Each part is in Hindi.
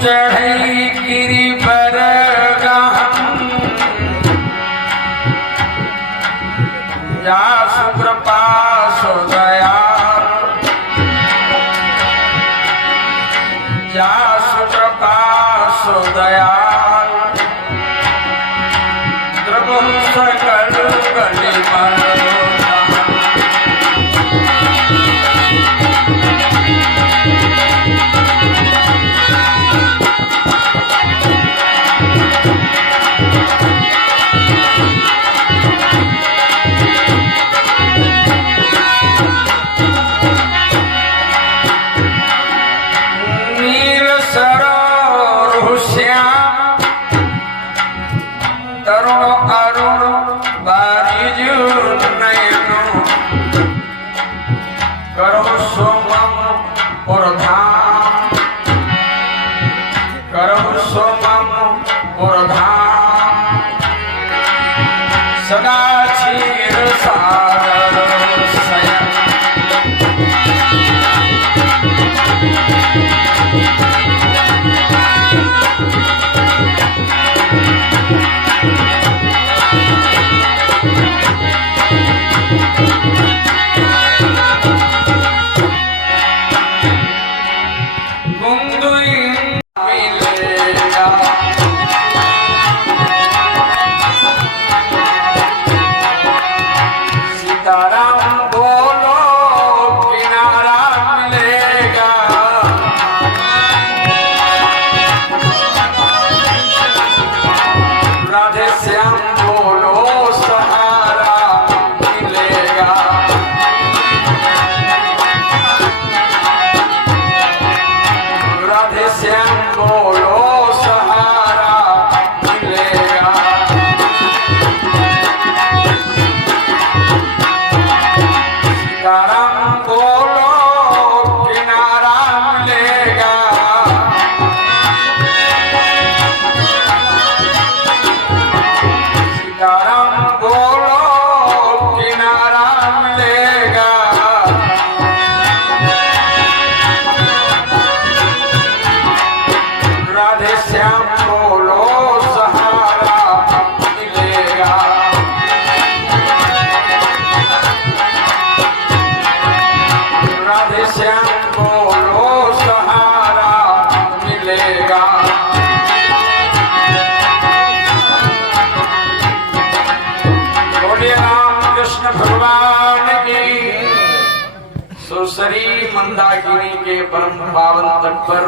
चढ़ई गिरी पर जा सुकृपा सो दया जा सुकृपा सो दया द्रवम सकल गली मन सदा क्षीर सागर सयन सुसरी मंदाकिनी के परम पावन तट पर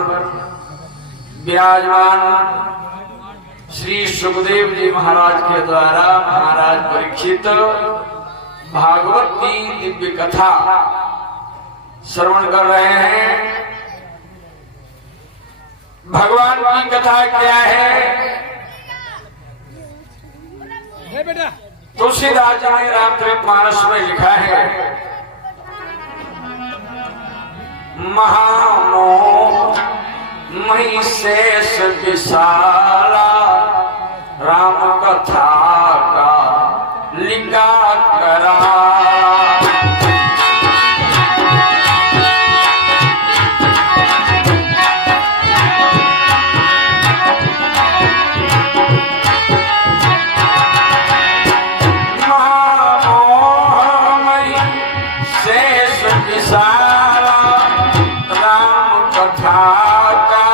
विराजमान श्री सुखदेव जी महाराज के द्वारा महाराज परीक्षित भागवत की दिव्य कथा श्रवण कर रहे हैं। भगवान की कथा क्या है? तुलसीदास जी ने रामचरितमानस में लिखा है, महामोह मही शेष विशाला राम कथा का लिखा करा। महामोह मही शेष विशाला राम कथा का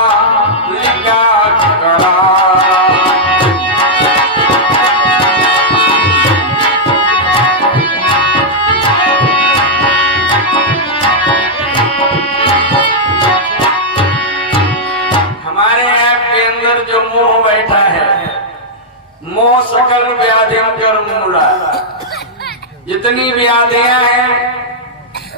लिखा करा। मोह सकल व्याधियों कर मूला, जितनी व्याधियां हैं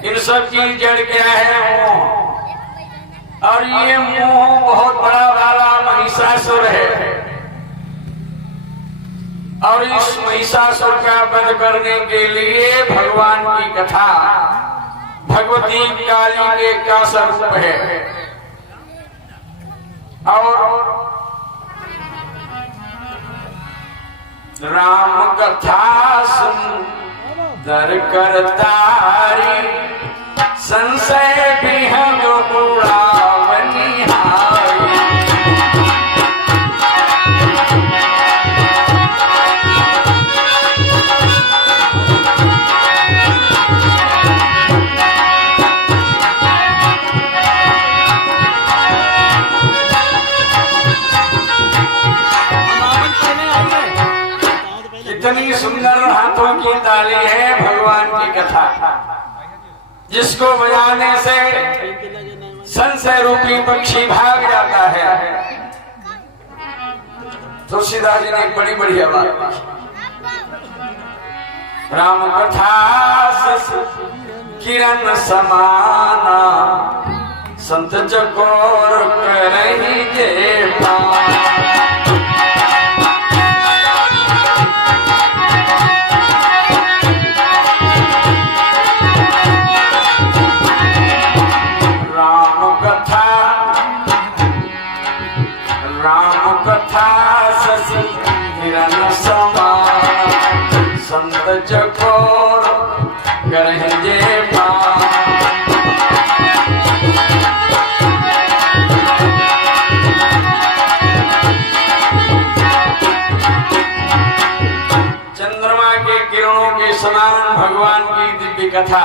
इन सब की जड़ क्या है? मोह। और ये मोह बहुत बड़ा वाला महिषासुर है। और इस महिषासुर का वध करने के लिए भगवान की कथा भगवती काली के का स्वरूप है। और राम कथा सुंदर करतारी संशय भी हम उड़ावनी हारी। इतनी सुंदर हाथों की ताली है भगवान की कथा, जिसको बजाने से संशय रूपी पक्षी भाग जाता है। तुलसीदास जी ने एक बड़ी बढ़िया बात, राम कथा किरण समाना संत चकोर करही जे पाना। संत चकोर करहि जे पाना। चंद्रमा के किरणों के समान भगवान की दिव्य कथा।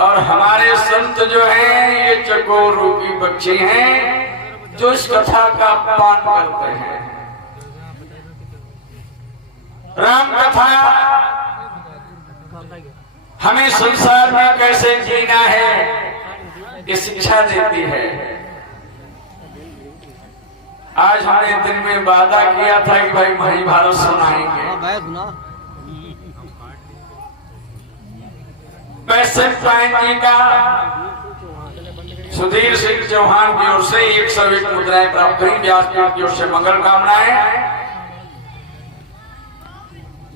और हमारे संत जो हैं ये चकोर रूपी पक्षी हैं, जो इस कथा का पान करते हैं। राम कथा हमें संसार में कैसे जीना है ये शिक्षा देती है। आज हमने दिन में वादा किया था कि भाई महाभारत सुनाएंगे। वैसे जी का सुधीर सिंह चौहान की ओर से 101 मुद्राएं प्राप्त हुई। व्यासपीठ की ओर से मंगल कामनाएं।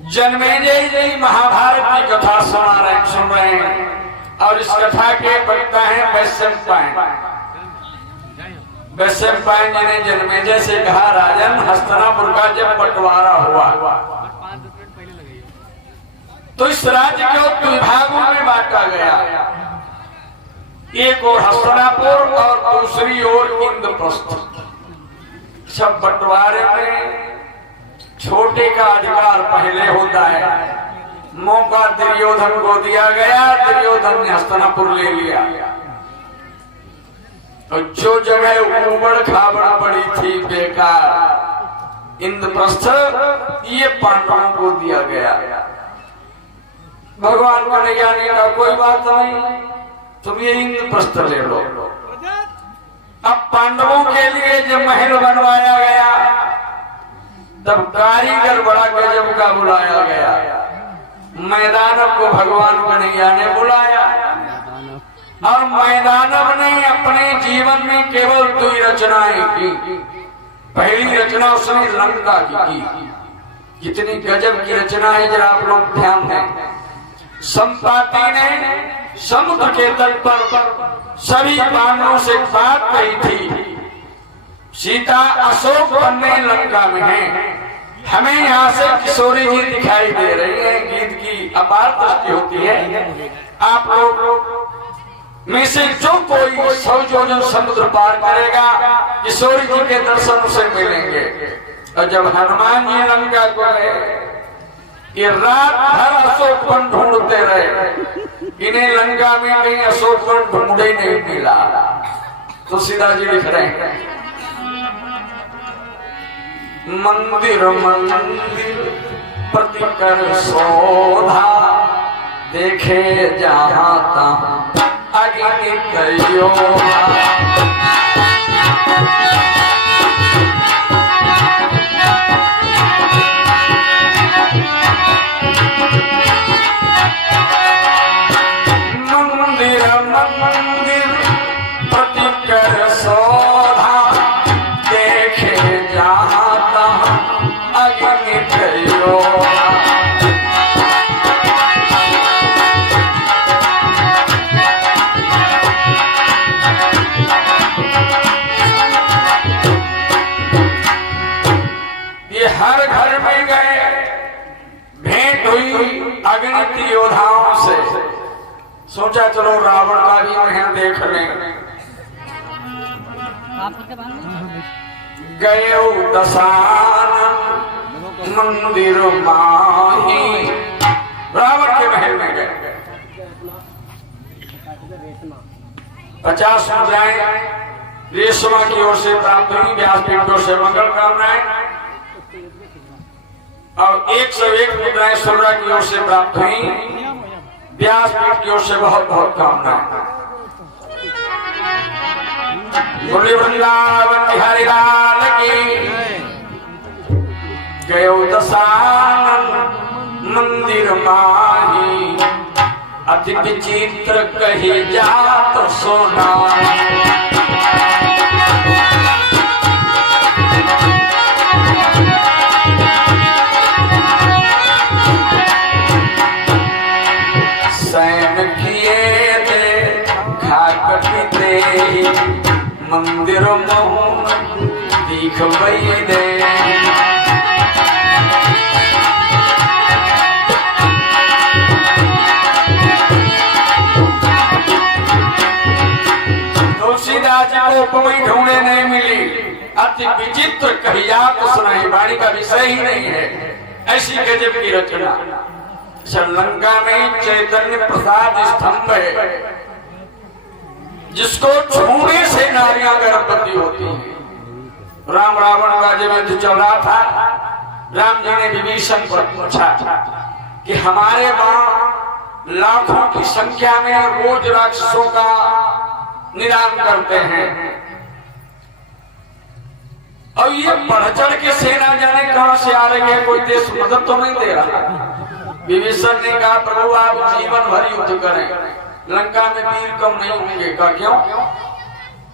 जन्मेजय जी महाभारत की कथा सुन रहे हैं। और इस कथा के वक्ता हैं वैशंपायन। वैशंपायन जी ने जन्मेजय से कहा, राजन हस्तिनापुर का जब बंटवारा हुआ तो इस राज्य को 2 विभागों में बांटा गया। एक और हस्तिनापुर और दूसरी ओर इंद्रप्रस्थ। सब बंटवारे में छोटे का अधिकार पहले होता है। मौका दुर्योधन को दिया गया। दुर्योधन ने हस्तिनापुर ले लिया। और जो जगह उबड़ खाबड़ पड़ी थी बेकार इंद्रप्रस्थ, ये पांडवों को दिया गया। भगवान कन्हैया ने कहा कोई बात नहीं, तुम ये इंद्रप्रस्थ ले लो। अब पांडवों के लिए जब महल बनवाया गया तब कारीगर बड़ा गजब का बुलाया गया। मैदानव को भगवान कन्हैया ने बुलाया। और मैदानव ने अपने जीवन में केवल 2 रचनाएं की। पहली रचना उसने लंका की। कितनी गजब की रचना है जरा आप लोग ध्यान दें। संपाति ने समुद्र के तट पर सभी पांडवों से बात कही थी, सीता अशोक वन में लंका में है। हमें यहाँ से किशोरी जी दिखाई दे रही है। गीत की अपार दृष्टि होती है। आप लोग में से जो कोई 100 योजन समुद्र पार करेगा किशोरी जी के दर्शन उसे मिलेंगे। और जब हनुमान जी लंका को गए, ये रात भर अशोक वन ढूंढते रहे। इन्हें लंका में कहीं अशोक वन ढूंढे नहीं मिला। तो सीधा जी लिख रहे हैं, मंदिर मंदिर प्रतिकर शोधा देखे जहाँ तहाँ अगित योधा। मंदिर मंदिर प्रति कर शोभा देखे जहाँ तहाँ अग्नि प्रयोगा। हर घर में गए, भेंट हुई अगणित योद्धाओं से। सोचा चलो रावण का भी वहां देख लें। गए दशानन मंदिर माही, रावण के महल में गए। 50 मुद्राएं रेशमा की ओर से प्राप्त हुई, व्यासपीठ की ओर से मंगल कामनाएं, और 101 मुद्राएं सूर्य की ओर से प्राप्त हुई, व्यासपीठ की ओर से बहुत बहुत कामनाएं। मुरली वृंदावन बिहारी लाल की। गयो दशानन मंदिर माही, अति विचित्र कही जात सोना। सैन किए दे घाकट दे, मंदिर मोह दिख दे। तुलसीदास जी को उपमाई ढूंढे नहीं मिली, अति विचित्र कहिया तो सुनाई, वाणी का विषय ही नहीं है। ऐसी गजब की रचना। श्रीलंका में चैतन्य प्रसाद स्तंभ है, जिसको छूने से नारियां गर्भवती होती हैं। राम रावण का जब युद्ध चल रहा था, राम जी ने विभीषण पर पूछा कि हमारे वहां लाखों की संख्या में रोज राक्षसों का निदान करते हैं, और ये बढ़ चढ़ के सेना जाने कहां से आ रही है, कोई देश मदद तो नहीं दे रहा। विभीषण ने कहा प्रभु आप जीवन भर युद्ध करें, लंका में वीर कम नहीं होंगे का। क्यों?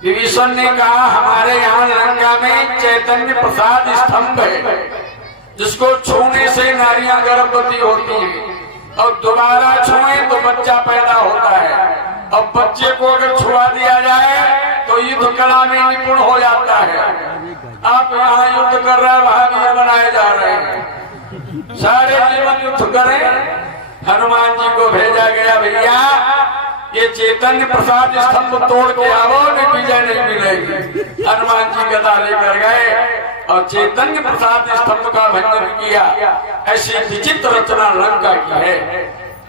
विभीषण ने कहा हमारे यहाँ लंका में चैतन्य प्रसाद स्तंभ है, जिसको छूने से नारियां गर्भवती होती हैं, और दोबारा छुए तो बच्चा पैदा होता है, और बच्चे को अगर छुआ दिया जाए तो युद्ध कला में निपुण हो जाता है। आप यहाँ युद्ध कर रहे हैं, वहां वीर बनाए जा रहे हैं। सारे जीवन युद्ध करें। हनुमान जी को भेजा गया, भैया ये चैतन्य प्रसाद स्तंभ तोड़ के आओ, विजय नहीं मिलेगी। हनुमान जी गदा लेकर गए और चैतन्य प्रसाद स्तंभ का भंजन किया। ऐसी विचित्र रचना लंका की है,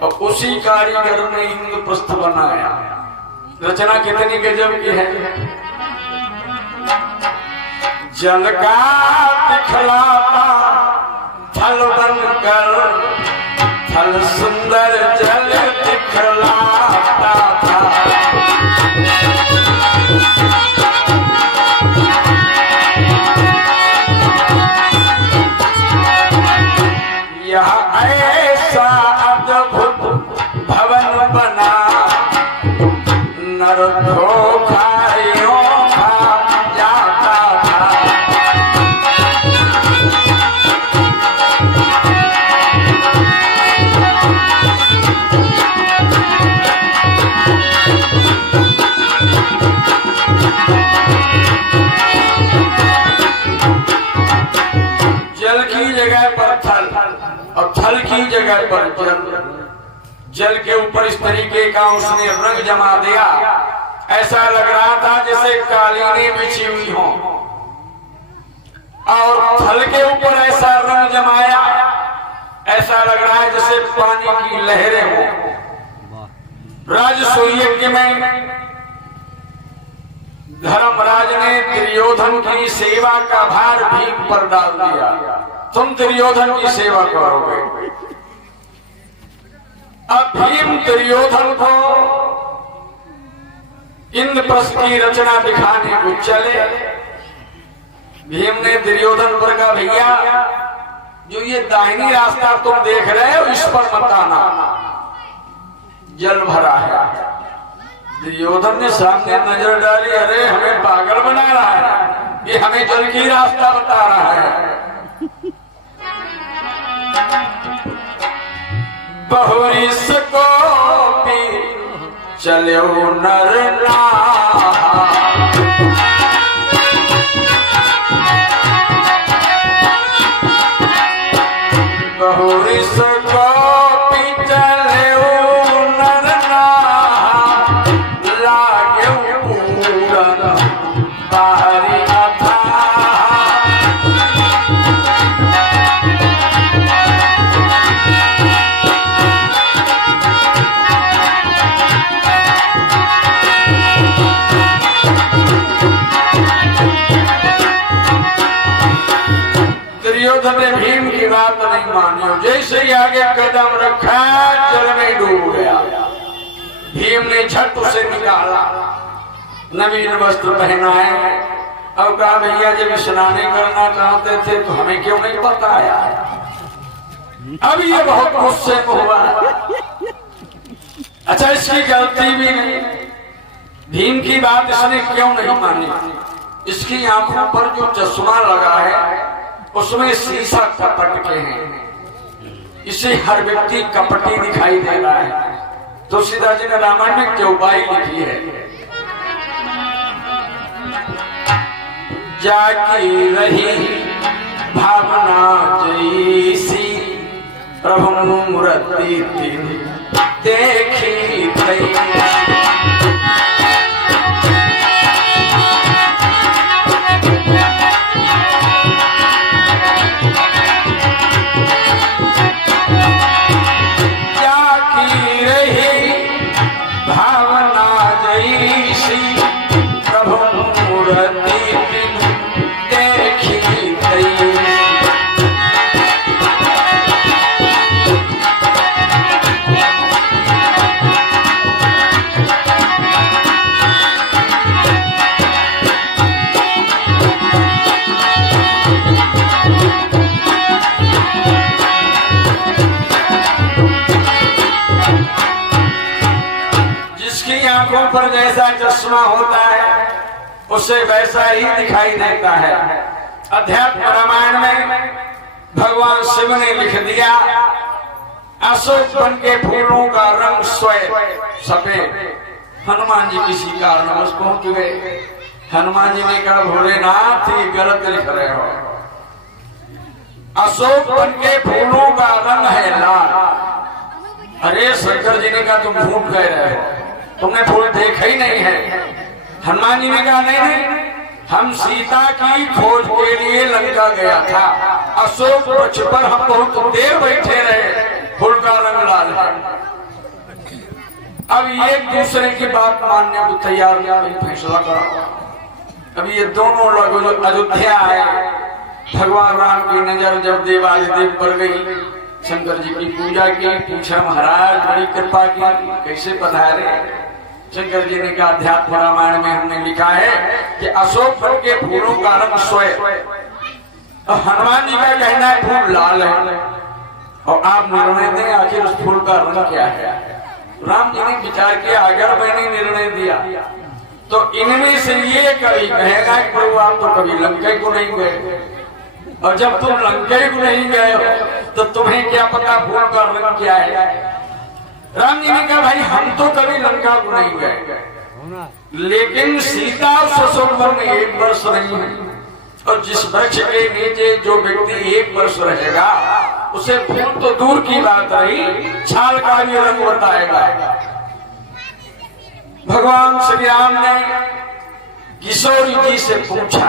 और उसी कारीगर ने इंद्रप्रस्थ बनाया। रचना कितनी गजब की है। जल का दिखलाता थल बनकर, थल सुंदर जल दिखलाता था। यह ऐसा अद्भुत भवन बना, नर धोखाइयों खा जाता था। जल की जगह पर थल, और थल की जगह पर जल। जल के ऊपर इस तरीके का उसने रंग जमा दिया, ऐसा लग रहा था जैसे कालीनें बिछी हुई हो, और थल के ऊपर ऐसा रंग जमाया, ऐसा लग रहा है जैसे पानी की लहरें हो। राजसूय यज्ञ में धर्मराज ने दुर्योधन की सेवा का भार भीम पर डाल दिया, तुम दुर्योधन की सेवा करोगे। अब भीम दुर्योधन को इंद्रप्रस्थ की रचना दिखाने को चले। भीम ने दुर्योधन पर कहा भैया जो ये दाहिनी रास्ता तुम देख रहे हो इस पर मत आना, जल भरा है। दुर्योधन ने सामने नजर डाली, अरे हमें पागल बना रहा है, ये हमें जल की रास्ता बता रहा है। बहुरिस को भी चलो नर बहुरिस को भी चलो नर लागे पूरन बाहरी अथा। दुर्योधन ने भीम की बात नहीं मानी, जैसे ही आगे कदम रखा जल में डूब गया। भीम ने झट उसे निकाला, नवीन वस्त्र पहनाए और कहा भैया जब स्नान करना चाहते थे तो हमें क्यों नहीं बताया। अब ये बहुत गुस्से में हुआ। अच्छा इसकी गलती भी नहीं, भीम की बात इसने क्यों नहीं मानी। इसकी आंखों पर जो चश्मा लगा है उसमें शीशा कपट के हैं, इसे हर व्यक्ति कपटी दिखाई दे रहा है। तो सीता जी ने रामायण में चौपाई लिखी है, जाकी रही भावना जैसी प्रभु मूर्ति देखी थई। पर जैसा चश्मा होता है उसे वैसा ही दिखाई देता है। अध्यात्म रामायण में भगवान शिव ने लिख दिया, अशोक वन के फूलों का रंग स्वयं सफेद। हनुमान जी किसी कारणवश पहुंच गए। हनुमान जी ने कहा भोलेनाथ ये गलत लिख रहे हो, अशोक वन के फूलों का रंग है लाल। अरे शंकर जी ने कहा तुम झूठ कह रहे हो, तुमने फूल देखा ही नहीं है। हनुमान जी ने कहा नहीं, हम सीता की खोज के लिए लंका गया था, अशोक वृक्ष पर हम बहुत देर बैठे रहे, फूल का रंग लाल है। अब एक दूसरे की बात मानने को तैयार नहीं, फैसला करो। अब ये दोनों लोग अयोध्या आए, भगवान राम की नजर जब देवादिदेव पर गई, शंकर जी की पूजा की, पूछा महाराज बड़ी कृपा की, कैसे पधारे। शंकर जी ने कहा अध्यात्म रामायण में हमने लिखा है कि अशोक वन के फूलों का रंग स्वयं, और हनुमान जी का कहना है फूल लाल है, और आप निर्णय दें आखिर उस फूल का रंग क्या है। राम जी ने विचार किया अगर मैंने निर्णय दिया तो इनमें से ये कभी कहेगा कि प्रभु आप तो कभी लंका को नहीं गए, और जब तुम लंका को नहीं गए हो तो तुम्हें क्या पता फूल का रंग क्या है। राम जी ने कहा भाई हम तो कभी लंका को नहीं गए, लेकिन सीता अशोक वन में 1 वर्ष रही है, और जिस वृक्ष के नीचे जो व्यक्ति 1 वर्ष रहेगा उसे फूल तो दूर की बात रही, छाल का भी रंग बताएगा। भगवान श्री राम ने किशोरी जी से पूछा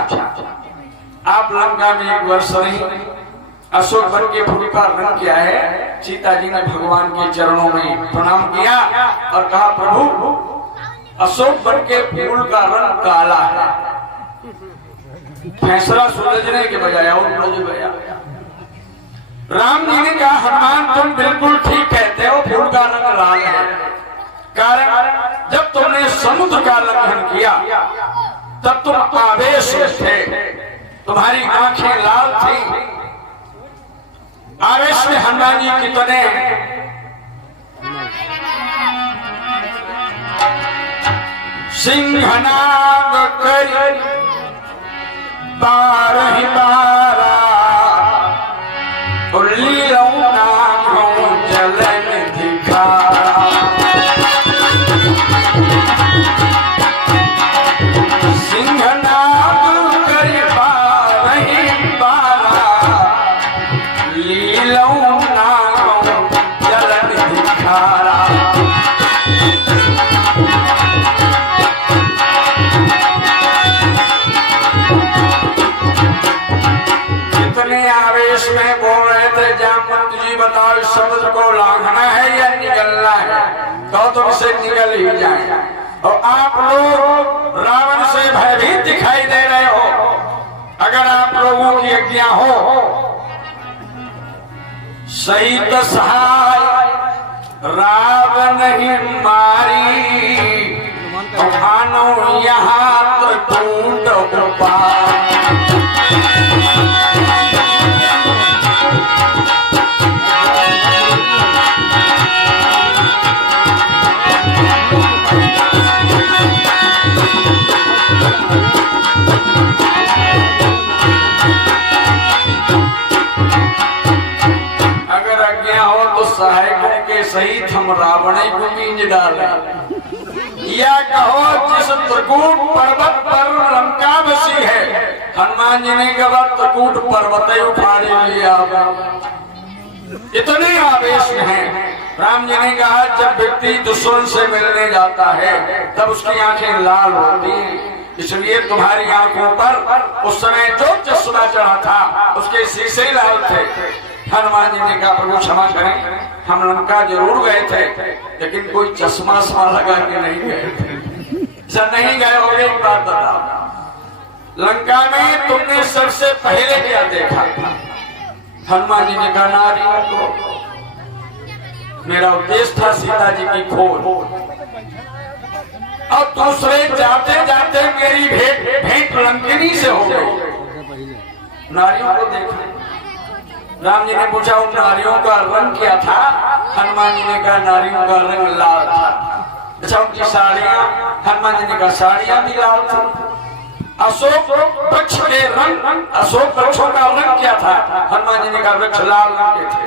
आप लंका में 1 वर्ष रही, अशोक वन के फूल का रंग क्या है। सीता जी ने भगवान के चरणों में प्रणाम किया और कहा प्रभु अशोक वन के फूल का रंग काला है। फैसला सुलझने के बजाय और उलझ गया। राम जी ने कहा हनुमान तुम बिल्कुल ठीक कहते हो, फूल का रंग लाल है, कारण जब तुमने समुद्र का लंघन किया तब तुम आवेश में थे, तुम्हारी आंखें लाल थी। आवेश में हनुमान जी कितने सिंहनाग करी बारहि बारा लीलौना जलन दिखारा सिंहनाग करी बारहि बारा लीलौना जलन दिखारा आवेश में बोल रहे थे जामवंत जी बताओ इस समुद्र को लांघना है या निकलना है, कहो तुम से निकल ही जाए। और आप लोग रावण से भयभीत दिखाई दे रहे हो, अगर आप लोगों की आज्ञा हो सही तो सहाय रावण ही मारी मानो यहाँ तो ढूंढ उपाय। सहायकों के सहित हम रावण को बीज डाले, या कहो जिस त्रिकूट पर्वत पर लंका बसी है, हनुमान जी ने कहा त्रिकूट पर्वत उखाड़े लिया। इतने आवेश में है। राम जी ने कहा जब व्यक्ति दुश्मन से मिलने जाता है तब उसकी आंखें लाल होती हैं, इसलिए तुम्हारी आंखों पर उस समय जो चश्मा चढ़ा था उसके शीशे लाल थे। हनुमान जी ने कहा प्रभु क्षमा करें, हम लंका जरूर गए थे लेकिन कोई चश्मा समा लगा के नहीं गए थे। जब नहीं गए हो एक बात बताओ, लंका में तुमने सबसे पहले क्या देखा? हनुमान जी ने कहा नारियों को। मेरा उद्देश्य था सीता जी की खोज, और दूसरे जाते जाते मेरी भेंट लंकिनी से हो गई। नारियों को देखा। राम जी ने पूछा उन नारियों का रंग क्या था? हनुमान जी ने कहा नारियों का रंग लाल था। अच्छा उनकी साड़ियां? हनुमान जी ने कहा साड़ियां भी लाल थी। अशोक वृक्ष के रंग, अशोक वृक्षों का रंग क्या था? हनुमान जी ने कहा वृक्ष लाल रंग के थे।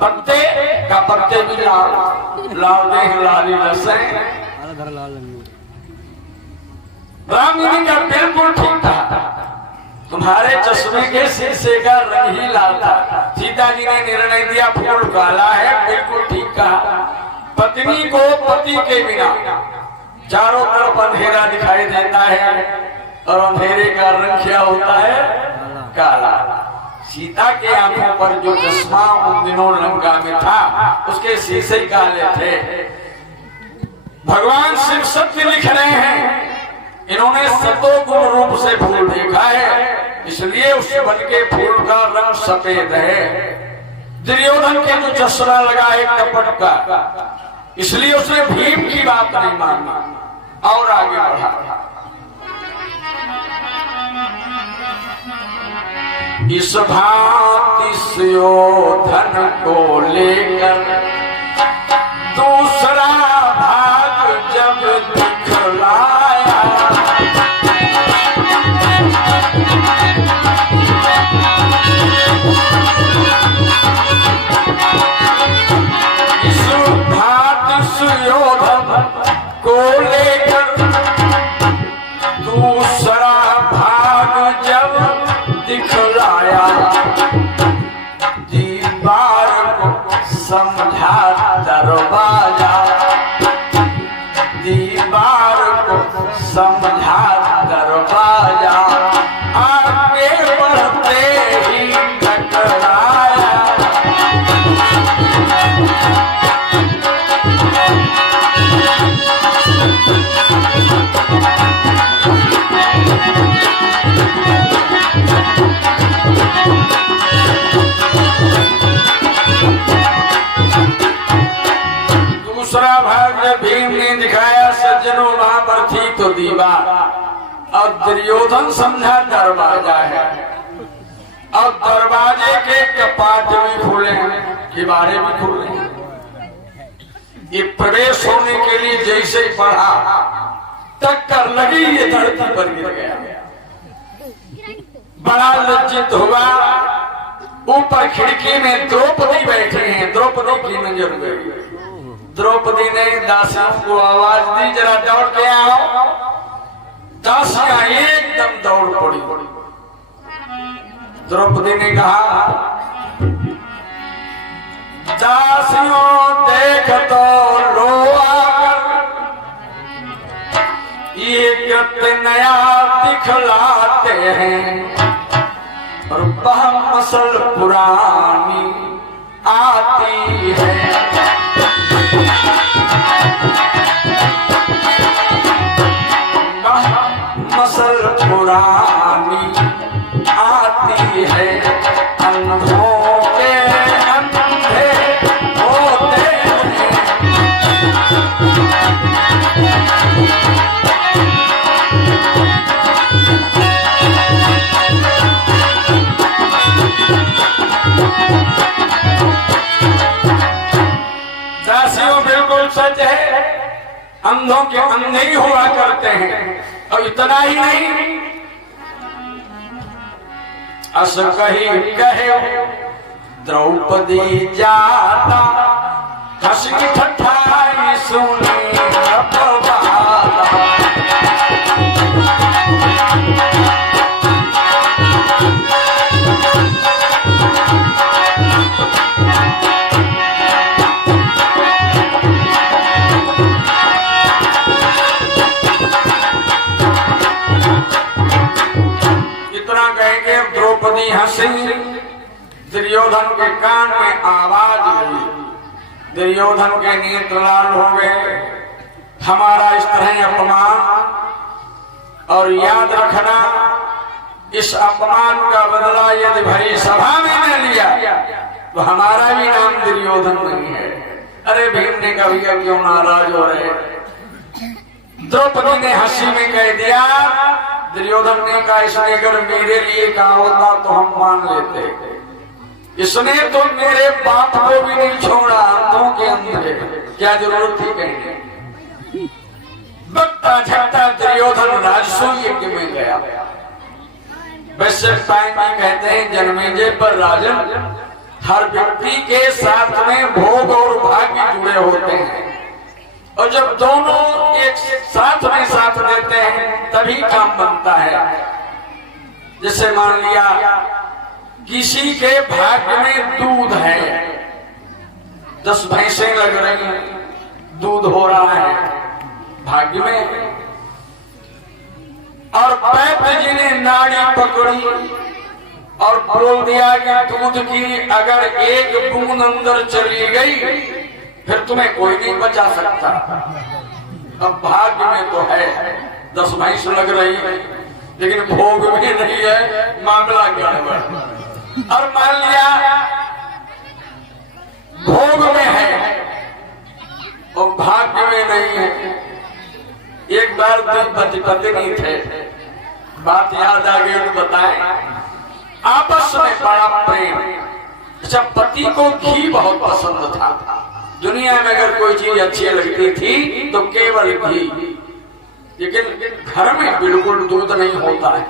पत्ते का पत्ते भी लाल, लाल देह लाली रसें। राम जी ने कहा बिल्कुल ठीक था, तुम्हारे चश्मे के शीशे का रंग ही लाल था। सीता जी ने निर्णय दिया फूल काला है, बिल्कुल ठीक कहा। पत्नी को पति के बिना चारों तरफ अंधेरा दिखाई देता है, और अंधेरे का रंग क्या होता है? काला। सीता के आंखों पर जो चश्मा उन दिनों लंका में था उसके शीशे काले थे। भगवान शिव सत्य लिख रहे हैं, इन्होंने सतोगुण रूप से फूल देखा है, इसलिए उस वन के फूल का रंग सफेद है। दुर्योधन के जो चश्मा लगा है कपट का, इसलिए उसने भीम की बात नहीं मानी और आगे बढ़ा। इस भांति सुयोधन को लेकर दूसरा भाग जब दिखलाया, इस भांति सुयोधन को लेकर दूसरा भाग जब दिखलाया, दीवार को समझा दरवाजा, दीवार को समझा दरवाजा, आगे बढ़ते ही टकराया। दूसरा भाग जब भीम ने दिखाया सज्जनों वहां पर थी तो दीवार, और दुर्योधन समझा दरवाजा है, और दरवाजे के कपाट भी खुले हैं, किवाड़े भी खुले हैं। ये प्रवेश होने के लिए जैसे ही बढ़ा तक तभी ये धरती पर गिर गया। बड़ा लज्जित हुआ। ऊपर खिड़की में द्रौपदी बैठे हैं, द्रौपदी की नजर गई। द्रौपदी ने दासियों को आवाज दी, जरा दौड़ के आओ। दासियां एकदम दौड़ पड़ी। द्रौपदी ने कहा, दासियों देख तो लो आकर, ये कृत्य नया दिखलाते हैं, और मसल पुरानी आती है। मसल पुरानी आती है, अंधों के अंधे होते हैं। दासियों बिल्कुल सच है, अंधों के अंधे ही हुआ करते हैं। और इतना ही नहीं, अस कही कहे द्रौपदी जाता, हंस की ठठाई सुनी हंसी। दुर्योधन के कान में आवाज आई, दुर्योधन के नेत्र लाल हो गए। हमारा इस तरह अपमान, और याद रखना, इस अपमान का बदला यदि भरी सभा में न लिया तो हमारा भी नाम दुर्योधन नहीं है। अरे भीम ने कभी क्यों नाराज हो रहे। द्रौपदी ने हंसी में कह दिया। दुर्योधन ने कहा, इसने अगर मेरे लिए कहा होता तो हम मान लेते, इसने तो मेरे बाप को भी नहीं छोड़ा, अंधों के अंधे, क्या जरूरत थी कहने। बकता झकता दुर्योधन राजसू यज्ञ में गया। वैसे कहते हैं जन्मेजय पर राजन, हर व्यक्ति के साथ में भोग और भाग्य जुड़े होते हैं, और जब दोनों एक साथ में साथ देते हैं तभी काम बनता है। जैसे मान लिया किसी के भाग्य में दूध है, 10 भैंसें लग रही हैं, दूध हो रहा है भाग्य में, और वैद्य जी ने नाड़ी पकड़ी और बोल दिया कि दूध की अगर एक बूंद अंदर चली गई फिर तुम्हें कोई नहीं बचा सकता। अब भाग्य में तो है 10 भैंस लग रही है, लेकिन भोग में नहीं है, मामला गड़बड़। और मान लिया भोग में है और भाग्य में नहीं है। एक बार पति पत्नी थे, बात याद आ गई तो बताएं। आपस में बड़ा प्रेम। अच्छा, पति को घी बहुत पसंद था। दुनिया में अगर कोई चीज अच्छी लगती थी तो केवल घी, लेकिन घर में बिल्कुल दूध नहीं होता है,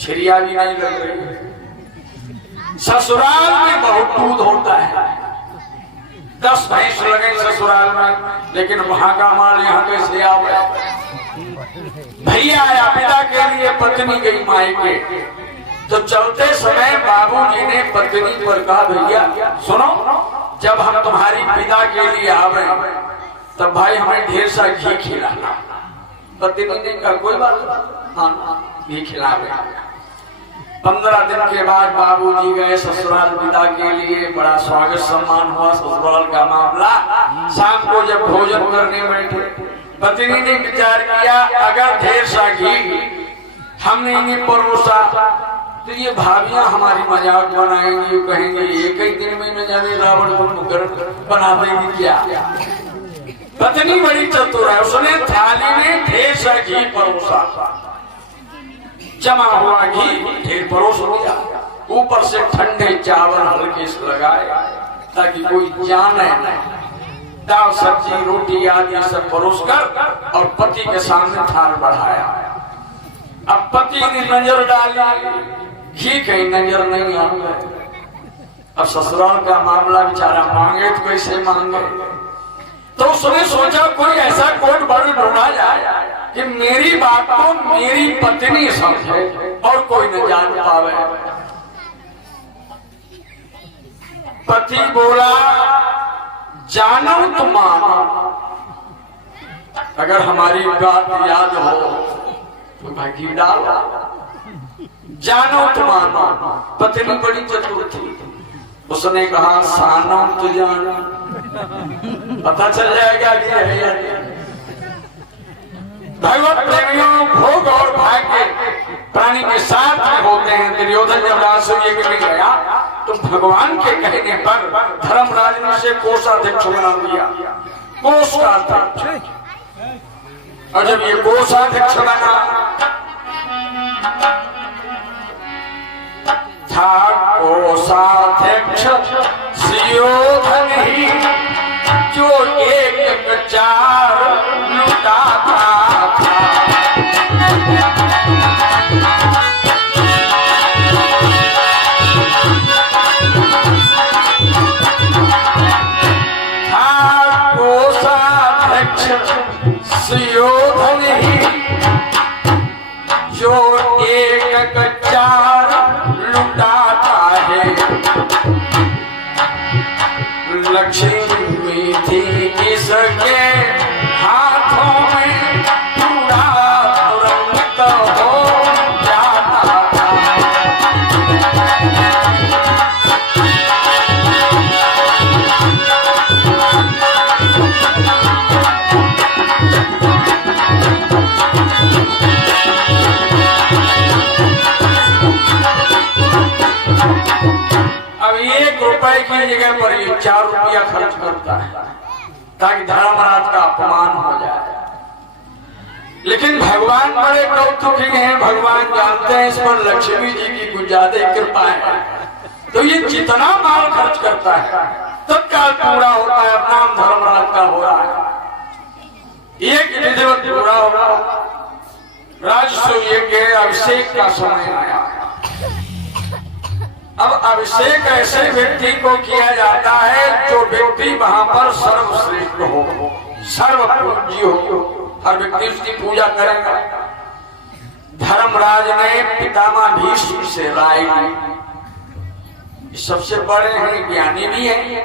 छिरिया भी नहीं लग रही। ससुराल में बहुत दूध होता है, 10 भैंस लगे ससुराल में, लेकिन वहां का माल यहाँ कैसे आ गया। भैया आया पिता के लिए, पत्नी गई मायके। तो चलते समय बाबूजी ने पत्नी पर कहा, भैया सुनो, जब हम तुम्हारी पिता के लिए आवे तब भाई हमें ढेर सा घी खिलाना। पत्नी ने कहा कोई बात नहीं, हाँ घी खिलावे। 15 दिन के बाद बाबूजी गए ससुराल पिता के लिए, बड़ा स्वागत सम्मान हुआ, ससुराल का मामला। शाम को जब भोजन करने बैठे, पत्नी ने विचार किया अगर ढेर सा घी हमने इन्हें परोसा तो ये भाभियां हमारी मजाक बनाएंगी, कहेंगे एक ही दिन में न जाने रावण को बना देंगी क्या। पत्नी बड़ी चतुर है, उसने थाली में ढेर सा घी परोसा, जमा हुआ घी ढेर परोस दिया, ऊपर से ठंडे चावल हल्के से लगाए ताकि कोई जाने नहीं। दाल सब्जी रोटी आदि सब परोसकर और पति के सामने थाल बढ़ाया। अब पति ने नजर डाली, घी कहीं नजर नहीं आ गए। अब ससुराल का मामला बेचारा मांगे तो कैसे मांगे, तो उसने सोचा कोई ऐसा कोट बड़ ढूंढा जाए कि मेरी बात को मेरी पत्नी समझे और कोई न जान पावे। पति बोला, जानो तो मानो, अगर हमारी बात याद हो तो भागी डालो, जानो तो मानो। पत्नी बड़ी चतुर थी, उसने कहा सानो तो जानो, पता चल जाएगा कि है या नहीं। भगवत प्रेमियों, भोग और भाग्य प्राणी के साथ में होते हैं। दुर्योधन जब राजसूय के लिए गया तो भगवान के कहने पर धर्मराज ने उसे कोषाध्यक्ष बना दिया, कोष का अध्यक्ष। और जब ये कोषाध्यक्ष बना था, कोषाध्यक्ष सुयोधन ही जो एक चार लुटाता था। कोषाध्यक्ष सुयोधन ही जो एक चार लुटाता है। लक्ष्मी थी इसके हाथों में, पूरा तुरंत हो जाता था। अब 1 रुपए की जगह पर ये 4 रुपया खर्च करता है ताकि धर्मराज का अपमान हो जाए। लेकिन भगवान बड़े कौतुकी हैं, भगवान जानते हैं इस पर लक्ष्मी जी की कुछ ज्यादा कृपा है, तो ये जितना माल खर्च करता है तत्काल पूरा होता है। नाम धर्मराज का हो रहा है, एक विधिवत पूरा होगा। राजसूय के अभिषेक का समय आया। अब अभिषेक ऐसे व्यक्ति को किया जाता है जो व्यक्ति वहां पर सर्वश्रेष्ठ हो, सर्वपूज्य हो, हर व्यक्ति उसकी पूजा करेगा। धर्मराज ने पितामह भीष्म से राय ली, सबसे बड़े हैं, ज्ञानी भी हैं।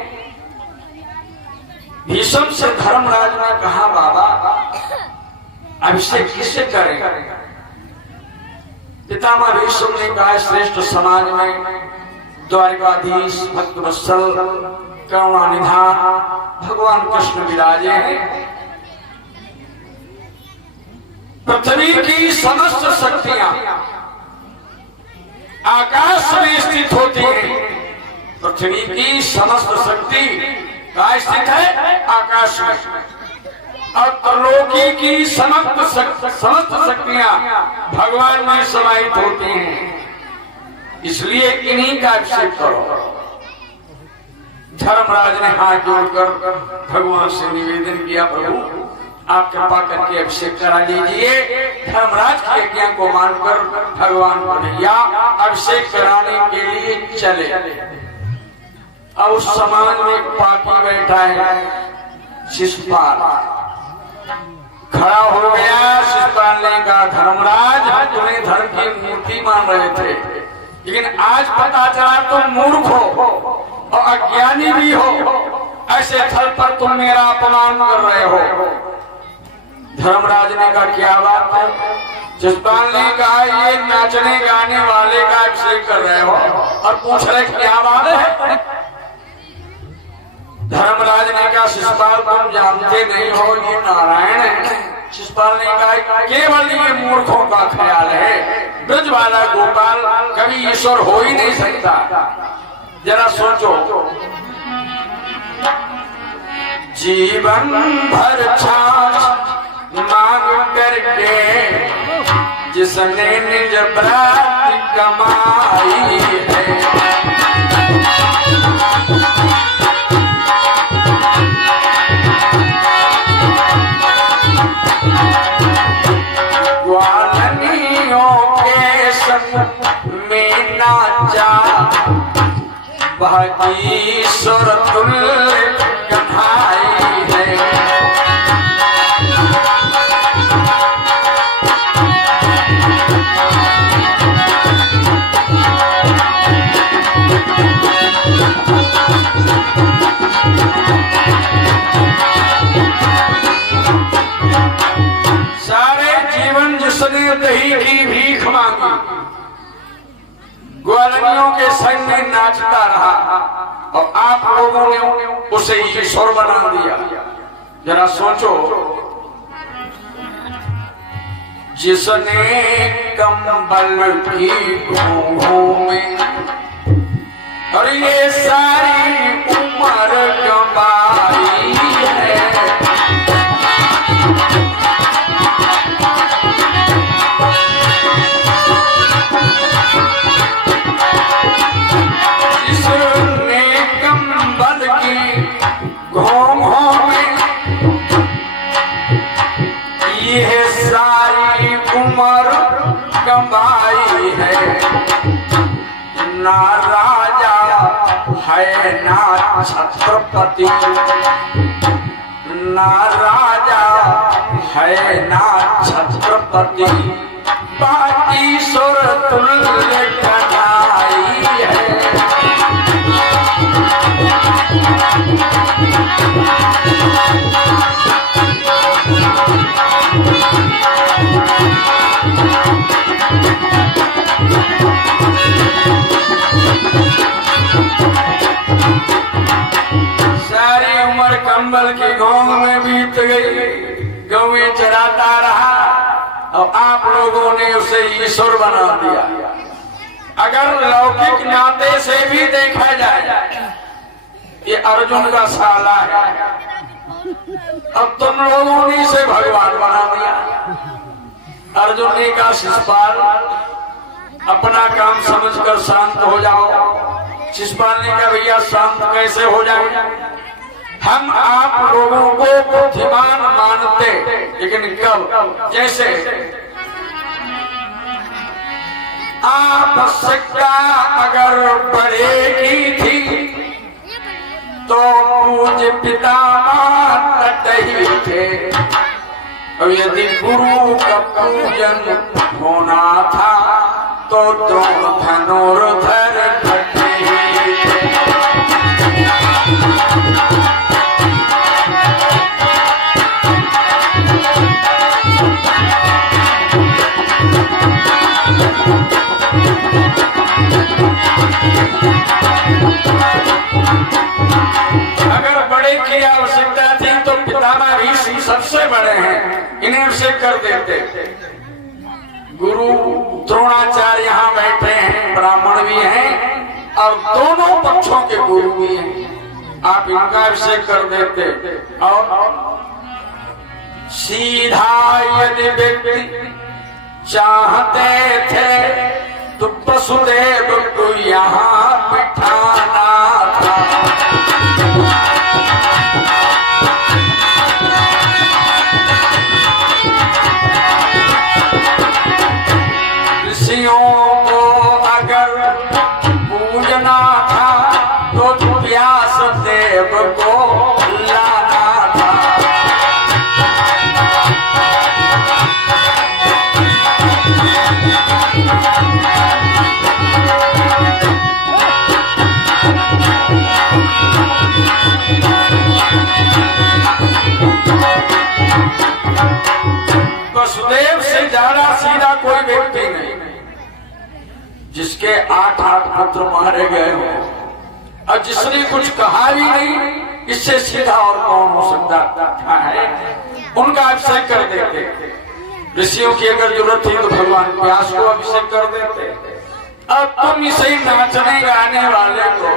भीष्म से धर्मराज ने कहा, बाबा अभिषेक किससे करें? पितामह भीष्म ने कहा, श्रेष्ठ समाज में द्वारिकाधीश भक्तवत्सल करुणानिधान भगवान कृष्ण विराजे हैं। पृथ्वी की समस्त शक्तियां आकाश में स्थित होती हैं। पृथ्वी की समस्त शक्ति कहाँ स्थित है? आकाश में। और त्रिलोकी की समस्त शक्तियां भगवान में समाहित होती हैं। इसलिए इन्हीं का अभिषेक करो। धर्मराज ने हाथ जोड़कर भगवान से निवेदन किया, प्रभु आप कृपा करके अभिषेक करा लीजिए। धर्मराज की आज्ञा को मानकर भगवान कन्हैया अभिषेक कराने के लिए चले। अब उस समाज में एक पापी बैठा है, शिशुपाल खड़ा हो गया। शिशुपाल ने कहा, धर्मराज तुम्हें धर्म की मूर्ति मान रहे थे, लेकिन आज पता चला तुम मूर्ख हो और अज्ञानी भी हो, ऐसे थल पर तुम मेरा अपमान कर रहे हो। धर्मराज ने कहा, क्या बात है? शिशुपाल ने कहा, ये नाचने गाने वाले का अभिषेक कर रहे हो और पूछ रहे क्या बात है? धर्मराज ने कहा, शिशुपाल तुम जानते नहीं हो ये नारायण है। शिशुपाल ने कहा, केवल ये मूर्खों का ख्याल है, ब्रज वाला गोपाल कभी ईश्वर हो ही नहीं सकता। जरा सोचो, जीवन भर छाछ मांग करके जिसने निज प्राप्ति कमाई है, में नाचा, वह ईश्वर तुल्य कन्हाई है। दही की भीख मांगी, ग्वालियों के संग में नाचता रहा और आप लोगों ने उसे ईश्वर बना दिया। जरा सोचो, जिसने कंबल की घूंघों में और ये सारी उम्र कमाई है, कमाई है। ना राजा है ना छत्रपति, ना राजा है ना छत्रपति, बाकी सुर तुल्य कन्हाई है। कंबल की घोंघ में बीत गई, गौएं चराता रहा और आप लोगों ने उसे ईश्वर बना दिया। अगर लौकिक नाते से भी देखा जाए, ये अर्जुन का साला है, अब तुम लोगों ने इसे भगवान बना दिया। अर्जुन ने कहा, शिषपाल अपना काम समझकर शांत हो जाओ। शिषपाल ने कहा, भैया शांत कैसे हो जाए, हम आप लोगों को बुद्धिमान मानते, लेकिन कब, जैसे आवश्यकता अगर बढ़ेगी थी तो पूज्य पितामह तटही थे, और यदि गुरु का पूजन होना था तो द्रोण धनुर्धर घटे थे। अगर बड़े की आवश्यकता थी तो पितामह ऋषि सबसे बड़े हैं, इन्हें अभिषेक कर देते। गुरु द्रोणाचार्य यहाँ बैठे हैं, ब्राह्मण भी हैं और दोनों पक्षों के गुरु भी हैं, आप इनका अभिषेक कर देते। और सीधा यदि व्यक्ति चाहते थे तो वसुदेव को यहाँ बिठाना था। ऋषियों को अगर पूजना था तो व्यासदेव को लाना था। वसुदेव से ज्यादा सीधा कोई व्यक्ति नहीं, जिसके 8 पुत्र मारे गए हो और जिसने कुछ कहा भी नहीं, इससे सीधा और कौन हो सकता है। उनका अभिषेक कर देते। ऋषियों की अगर जरूरत थी तो भगवान व्यास को अभिषेक कर देते। अब तुम इसे नाचने गाने वाले को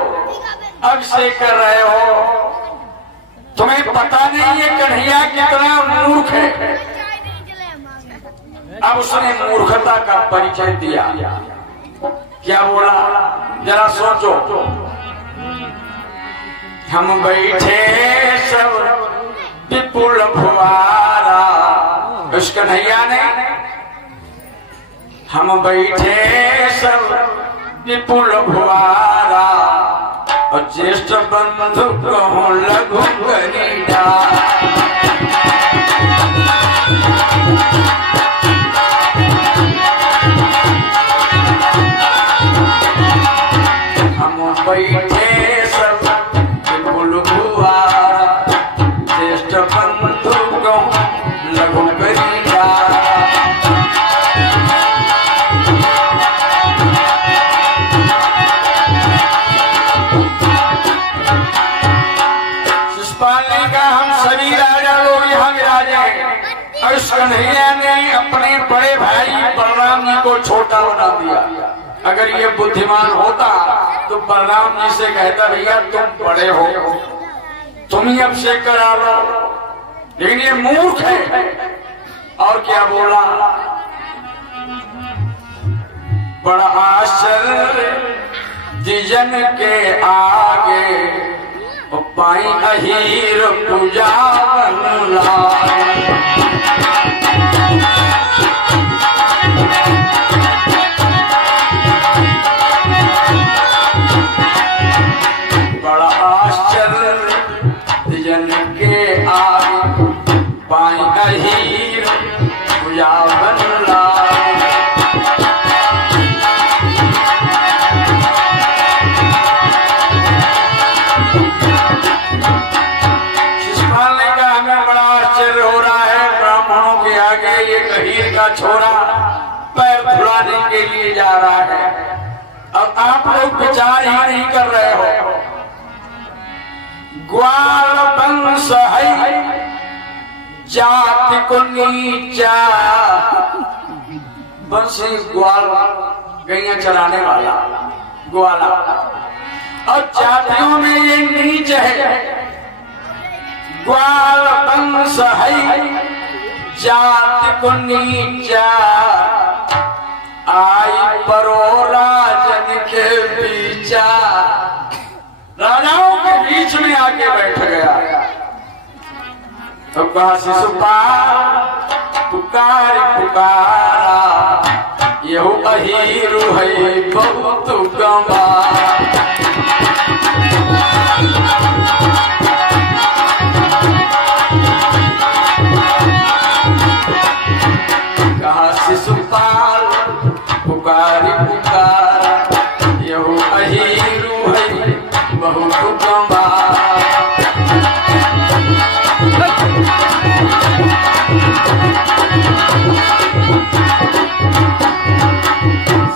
अभिषेक कर रहे हो, तुम्हें पता नहीं है कन्हैया कितना मूर्ख है। अब उसने मूर्खता का परिचय दिया, क्या बोला जरा सोचो। हम बैठे सब विपुल फुवारा, उस कन्हैया ने हम बैठे सब विपुल भुआरा और ज्येष्ठ बंधु कहूँ लघु करीडा। हम बैठे सब विपुल भुआरा ज्येष्ठ बंधु कहूँ लघु करीडा। कन्हैया ने अपने बड़े भाई बलराम जी को छोटा बना दिया। अगर ये बुद्धिमान होता तो बलराम जी से कहता भैया तुम बड़े हो, तुम ही अभिषेक करा लो, लेकिन ये मूर्ख है। और क्या बोला, बड़ा आश्चर्य जिजन के आगे पाई अहीर पूजा बड़ा आश्चर्य जन के आगे पाई अहीर पूजा छोरा पैर धुलाने के लिए जा रहा है। अब आप लोग विचार ही नहीं कर रहे हो, ग्वाल वंश है जाति को नीचा, वंश ग्वाल गैया चराने वाला ग्वाला, और जातियों में ये नीच है। ग्वाल वंश है जाति को नीचा, आई परो राजन के बीचा, राजाओं के बीच में आके बैठ गया। तो कहा शिशुपाल पुकार पुकारा, यहू अहीरु है बहुत गंवारा। शिशुपाल पुकारी पुकारा, यहू अहीरु है बहुत गंवारा।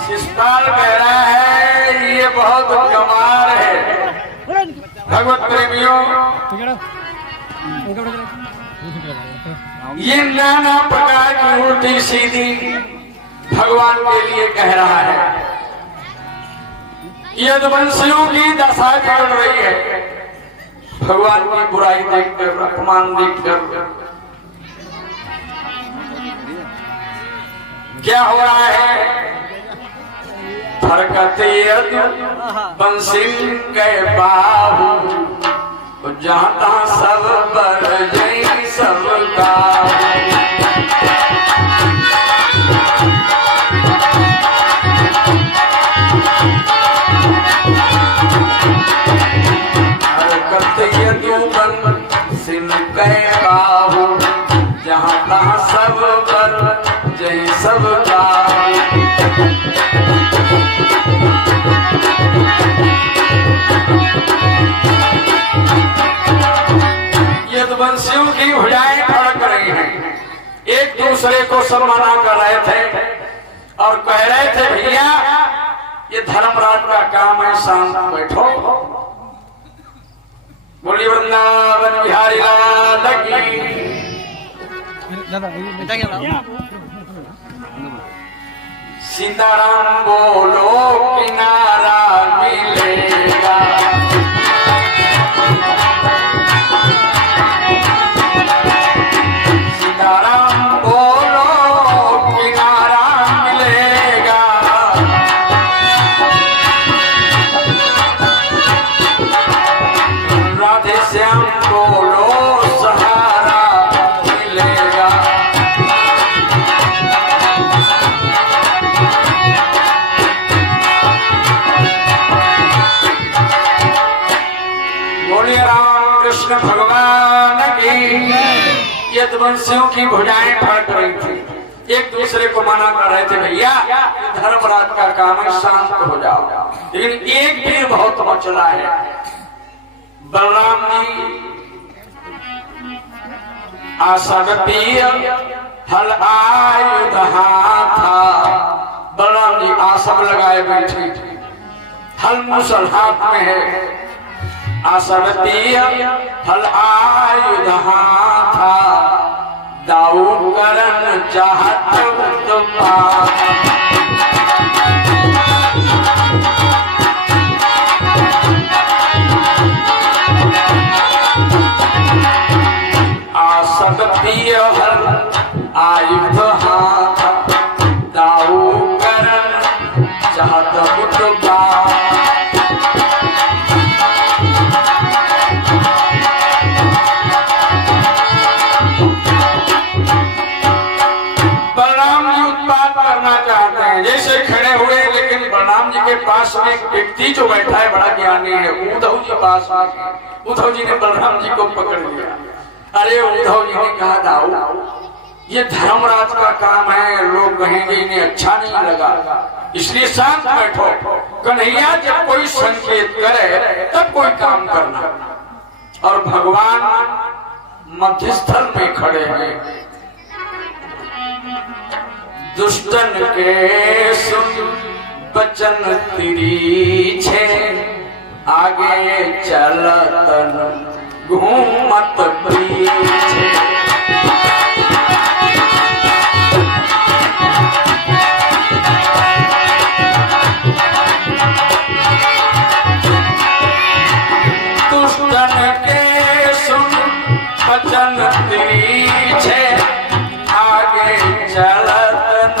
शिशुपाल कह रहा है ये बहुत गंवार है। भगवत प्रेमियों, ये नाना प्रकार की उल्टी सीधी भगवान के लिए कह रहा है। यदुवंशियों की दशा बिगड़ रही है, भगवान की बुराई देखकर, अपमान देखकर। क्या हो रहा है, फरकते यदुवंशी के बाहु, जहाँ तहाँ सब पर जय सबका। जहाँ तहाँ सब पर जय सबका। यदुवंशियों की भुजाएं फड़क रही हैं, एक दूसरे को सम्माना कर रहे थे और कह रहे थे भैया ये धर्मराज का काम है, शांत बैठो। बोली वृंदावन बिहारी लाल की। सीताराम बोलो किनारा मिलेगा, सीताराम बोलो किनारा मिलेगा। राधे श्याम बोलो सहारा मिलेगा। यदुवंशियों की भुजाएं फट रही थी, एक दूसरे को मना कर रहे थे भैया धर्मराज का काम है, शांत हो जाओ। लेकिन एक भीड़ बहुत मचला है। बलराम जी आसवतीय हल आयुध हाथा, बलराम जी आसव लगाए बैठे थे, हल मुसल हाथ में है। आसवतीय हल आयुध हाथा, दाऊ करन चाहत आसवतीय हल आयुध हाथा, दाऊ करन चाहत जैसे खड़े हुए। लेकिन बलराम जी के पास में एक व्यक्ति जो बैठा है बड़ा ज्ञानी है, उद्धव जी पास में। उद्धव जी ने बलराम जी को पकड़ लिया। अरे उद्धव जी ने कहा दाऊ ये धर्मराज का काम है, लोग कहेंगे इन्हें अच्छा नहीं लगा, इसलिए शांत बैठो। कन्हैया जब कोई संकेत करे तब कोई काम करना। और भगवान मध्यस्थल में खड़े हैं। दुष्टन के सुन बचन तिरीछे, आगे चलतन घूमत पीछे। दुष्टन के सुन बचन तिरीछे, आगे चलत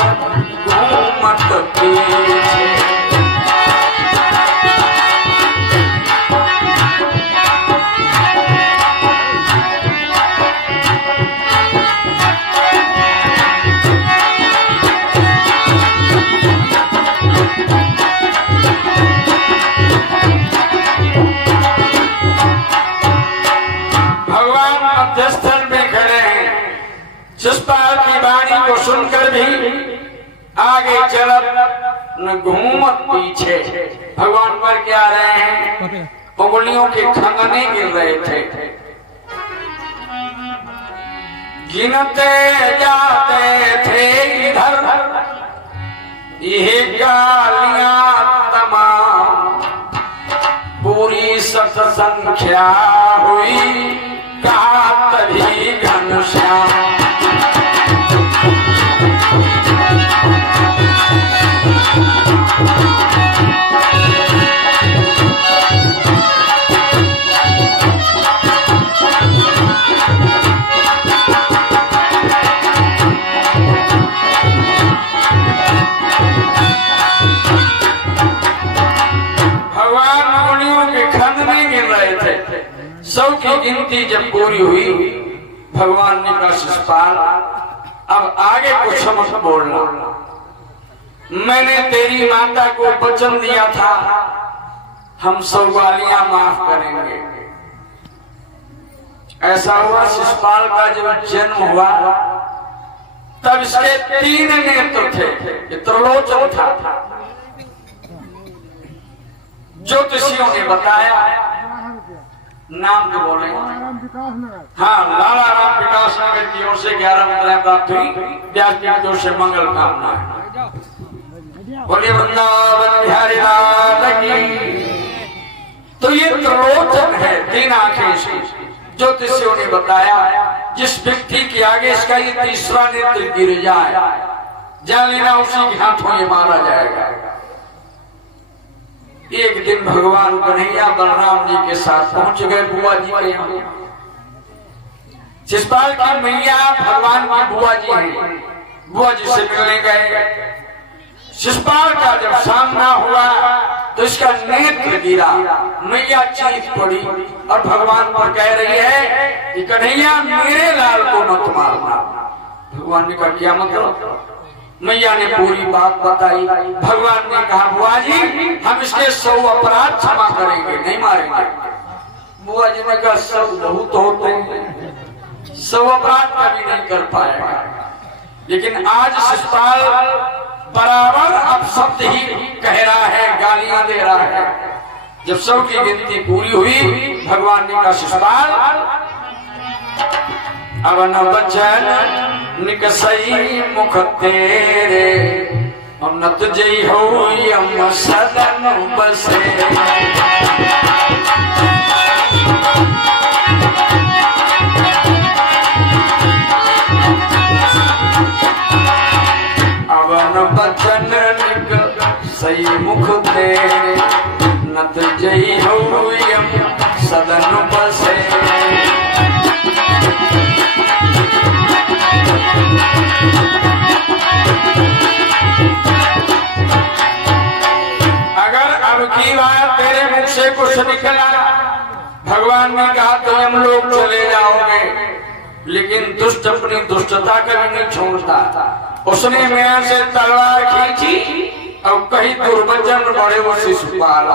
घूमत पीछे। भगवान मध्यस्थल में खड़े हैं। शिषपाल की वाणी को सुनकर भी आगे चलत न घूमत पीछे। भगवान पर क्या रहे हैं, उंगलियों के खंगने गिर रहे थे। गिनते जाते थे इधर ये गालियां तमाम, पूरी सत संख्या हुई कहा तभी घनश्याम। सौ की गिनती जब पूरी हुई, भगवान ने कहा शिषपाल अब आगे कुछ मत बोलना। मैंने तेरी माता को वचन दिया था हम सब गालियां माफ करेंगे। ऐसा हुआ शिषपाल का जब जन्म हुआ तब इसके 3 नेत्र थे, ये त्रिलोचन था। ज्योतिषियों ने बताया, नाम तो बोले हाँ, लाला राम विकास नगर की ओर से 11 मुद्राएं प्राप्त हुई। व्यास जी की ओर से मंगल कामना है। बोले वृंदावन बिहारी लाल की। तो ये त्रिलोचन है, 3 आंखें इसकी। ज्योतिषियों ने बताया जिस व्यक्ति के आगे इसका ये तीसरा नेत्र गिर जाए, जान लेना उसी के हाथों ये मारा जाएगा। एक दिन भगवान कन्हैया बलराम जी के साथ पहुंच गए बुआ जी के यहाँ। शिषपाल की मैया भगवान की बुआ जी है, बुआ जी से मिलने गए। शिषपाल का जब सामना हुआ तो इसका नेत्र गिरा, मैया चीख पड़ी और भगवान पर कह रही है कि कन्हैया मेरे लाल को मत मारना। भगवान ने कहा क्या मतलब? मैया ने पूरी बात बताई। भगवान ने कहा बुआ जी हम इसके 100 अपराध क्षमा करेंगे, नहीं मारेंगे। बुआ जी ने कहा सब बहुत होते हैं, सब अपराध कभी नहीं कर पाएगा। लेकिन आज शिषपाल बराबर अब शब्द ही कह रहा है, गालियां दे रहा है। जब सब की गिनती पूरी हुई, भगवान ने कहा शिषपाल अब न बचन निकसई मुख तेरे, और न तुझे हो यम सदन बसे। अब न बचन निकसई मुख तेरे, न तुझे हो यम सदन बसे। की बात तेरे मुख से कुछ निकला, भगवान ने कहा तो हम लोग चले जाओगे, लेकिन दुष्ट अपनी दुष्टता कभी नहीं छोड़ता। उसने मैं से तलवार खींची और कहीं दुर्वचन बड़े वो शिषपाल,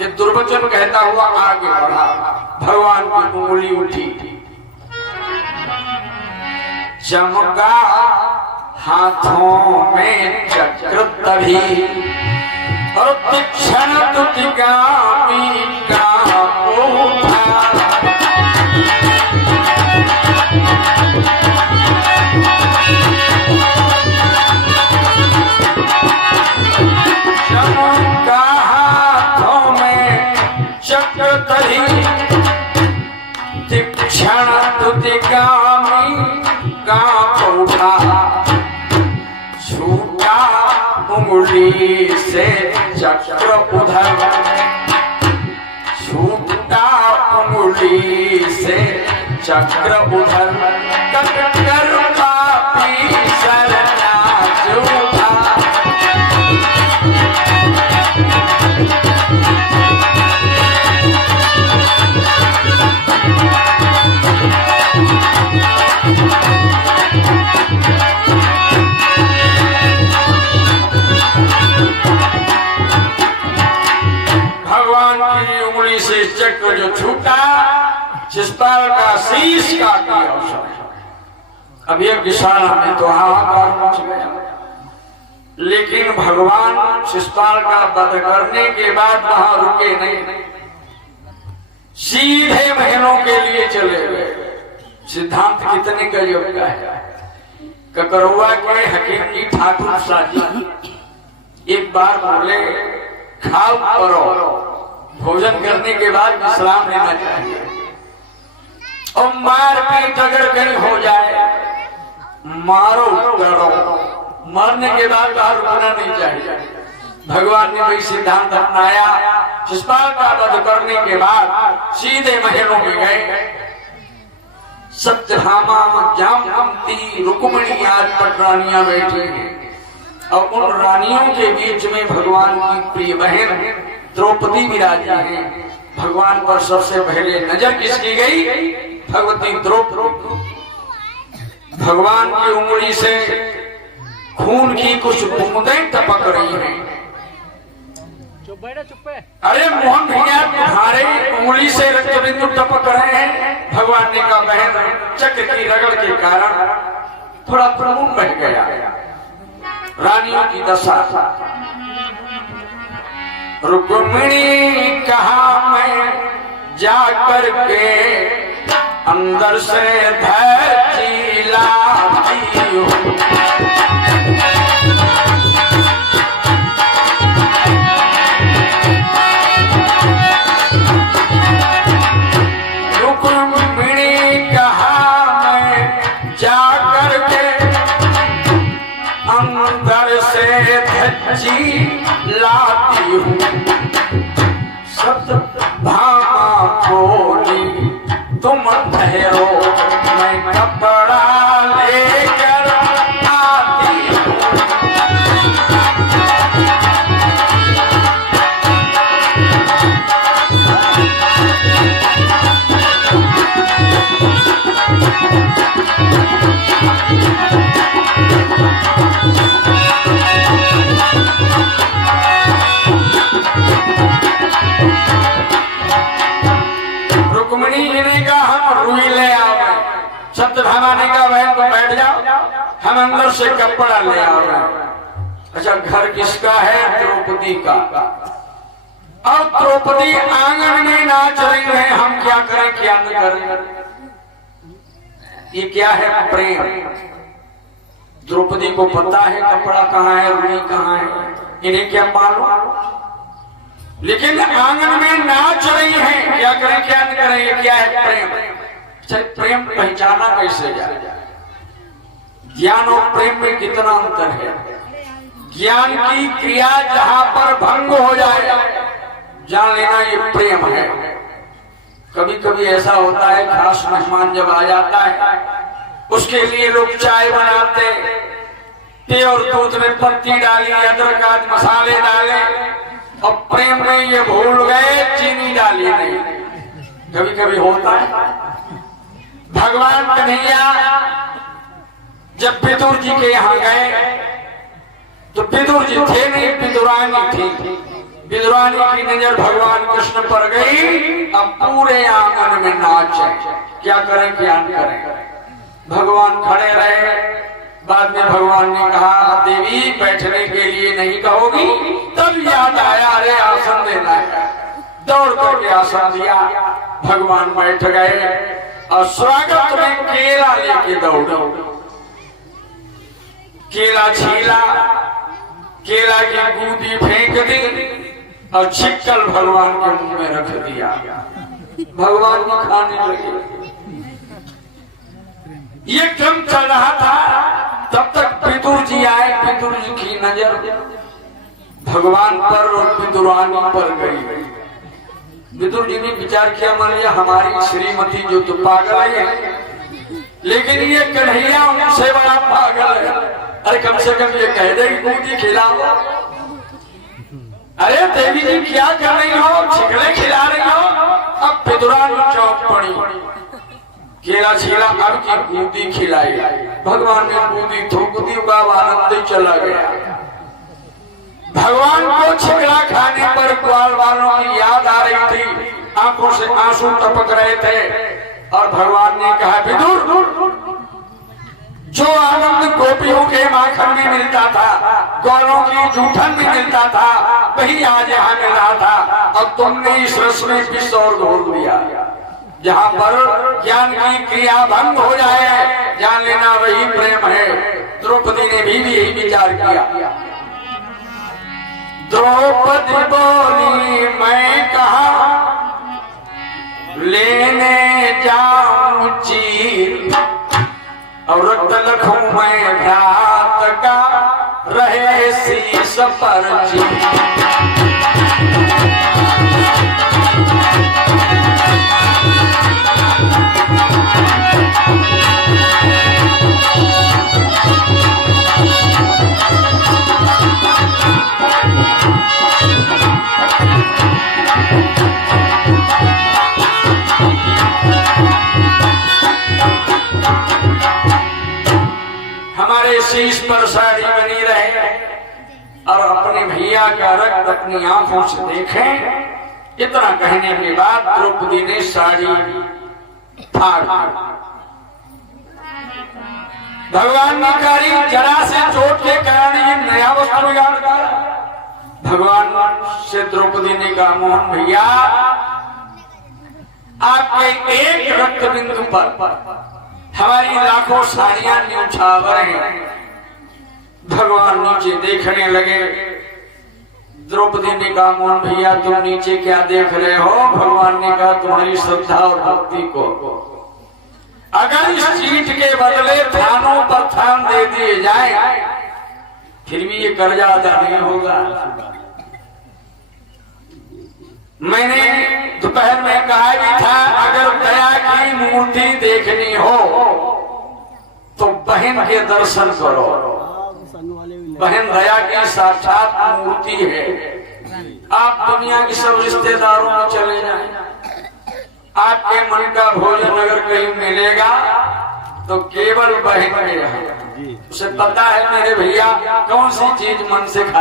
ये दुर्वचन कहता हुआ आगे बढ़ा। भगवान की उंगली उठी, चमका हाथों में चक्र तभी, और तीक्ष्ण तुतिगामी का उठा। चमका हाथों में चक्र तभी, तीक्ष्ण तुतिगामी का उठा। छूटा उंगली से चक्र उधर, छूटा उंगली से चक्र उधर, कटकर पापी शरणागत उठा। से चक्र जो छूटा, शिषपाल का शीश काट दिया। अब एक किसान में तो हाहाकार मच गया, लेकिन भगवान शिषपाल का वध करने के बाद वहां रुके नहीं, सीधे महलों के लिए चले गए। सिद्धांत कितने गजब का है। ककरौआ के हकीकी ठाकुर साजी एक बार बोले, खाओ करो, भोजन करने के बाद विश्राम लेना चाहिए, और मारपीट अगर कहीं हो जाए, मारो करो, मरने के बाद बाहर रुकना नहीं चाहिए। भगवान ने वही सिद्धांत अपनाया। शिषपाल का वध करने के बाद सीधे महलों में गए। सत्यभामा, जामवंती, रुक्मिणी आज पटरानियां बैठी हैं, और उन रानियों के बीच में भगवान की प्रिय बहन द्रौपदी विराजी है। भगवान पर सबसे पहले नजर किसकी गई? भगवती द्रौपदी। भगवान की उंगली से खून की कुछ बूंदें टपक रही हैं। अरे मोहन भैया, तुम्हारे उंगली से रक्त बिंदु टपक रहे हैं। भगवान ने कहा बहन, चक्र की रगड़ के कारण थोड़ा खून बह गया। रानियों की दशा। रुक्मिणी कहा मैं जा करके अंदर से धैर्य लाती हूँ। रुक्मिणी कहा मैं जा करके अंदर से धैर्य लाती हूँ। भामा बोली तुम ठहरो, मैं कपड़ा लेकर आती हूँ। सुदामा ने कहा बहन तुम बैठ जाओ, हम अंदर से कपड़ा ले आ रहे हैं। अच्छा घर किसका है? द्रौपदी का। अब द्रौपदी आंगन में नाच रही है, हम क्या करें क्या न करें? ये क्या है? प्रेम। द्रौपदी को पता है कपड़ा कहाँ है, रुई कहाँ है, इन्हें क्या मालूम? लेकिन आंगन में नाच रही है, क्या करें क्या न करें? ये क्या है? प्रेम। प्रेम पहचाना कैसे जाए? ज्ञान और प्रेम में कितना अंतर है? ज्ञान की क्रिया जहां पर भंग हो जाए जान लेना ये प्रेम है। कभी कभी ऐसा होता है खास मेहमान जब आ जाता है उसके लिए लोग चाय बनाते, ते और दूध में पत्ती डाली, अदरक आदि मसाले डाले, और प्रेम में ये भूल गए चीनी डाली नहीं। कभी कभी होता है। भगवान कन्हैया जब विदुर जी के यहाँ गए तो विदुर जी थे नहीं, विदुरानी थी। विदुरानी की नजर भगवान कृष्ण पर गई। अब पूरे आंगन में नाच है, क्या करें क्या न करें? भगवान खड़े रहे। बाद में भगवान ने कहा देवी बैठने के लिए नहीं कहोगी? तब याद आया अरे आसन देना है। दौड़ करके आसन दिया, भगवान बैठ गए और स्वागत में केला लेके दौड़ो। केला छीला, केला की गूदी फेंक दी और छिक्कल भगवान के मुंह में रख दिया। भगवान को खाने लगे। ये क्रम चल रहा था, तब तक विदुर जी आए। विदुर जी की नजर भगवान पर और विदुरानी पर गई। विदुर जी ने विचार किया मान लिया हमारी श्रीमती जो तो पागल है, लेकिन ये कन्हैया उनसे बड़ा पागल है। अरे कम से कम ये कह दे गूदी खिलाओ। अरे देवी जी क्या कर रही हो? छिकले खिला रही हो? अब विदुरानी चौंक पड़ी। केला छीला, अब की गूदी खिलाई। भगवान ने गूदी थूक दी, का आनंद चला गया। भगवान को छिकला खाने पर ग्वाल वालों की याद आ रही थी, आंखों से आंसू टपक रहे थे। और भगवान ने कहा विदुर, जो आनंद गोपियों के माखन में मिलता था, ग्वालों की जूठन में मिलता था, वही आज यहाँ मिल रहा था। और तुमने इस रस में विष और घोल दिया। जहाँ पर ज्ञान की क्रिया भंग हो जाए जान लेना वही प्रेम है। द्रौपदी ने भी यही विचार किया। द्रौपदी बोली मैं कहा लेने जाऊं चीर, और रक्त लखूं मैं घात का रहे शीश पर चीर। शीश पर साड़ी बनी रहे और अपने भैया का रक्त अपनी आंखों से देखें। इतना कहने के बाद द्रौपदी ने साड़ी फाड़ दी। भगवान ने कारी जरा से चोट के कारण ये नया वस्त्र याद कर। भगवान से द्रौपदी ने कहा मोहन भैया आपके एक रक्त बिंदु पर हमारी लाखों साड़ियां न्यौछावर हैं। भगवान नीचे देखने लगे। द्रौपदी ने कहा मोहन भैया तुम नीचे क्या देख रहे हो? भगवान ने कहा तुम्हारी श्रद्धा और भक्ति को अगर इस चीट के बदले थानों पर थान दे दिए जाए फिर भी ये कर्जा अदा नहीं होगा। मैंने दोपहर में कहा भी था अगर दया की मूर्ति देखनी हो तो बहन के दर्शन करो। बहन दया की साक्षात मूर्ति है। आप दुनिया के सब रिश्तेदारों में चले जाएं, आपके मन का भोजन अगर कहीं मिलेगा तो केवल बहन में रहेगा। उसे पता है मेरे भैया कौन सी चीज मन से खा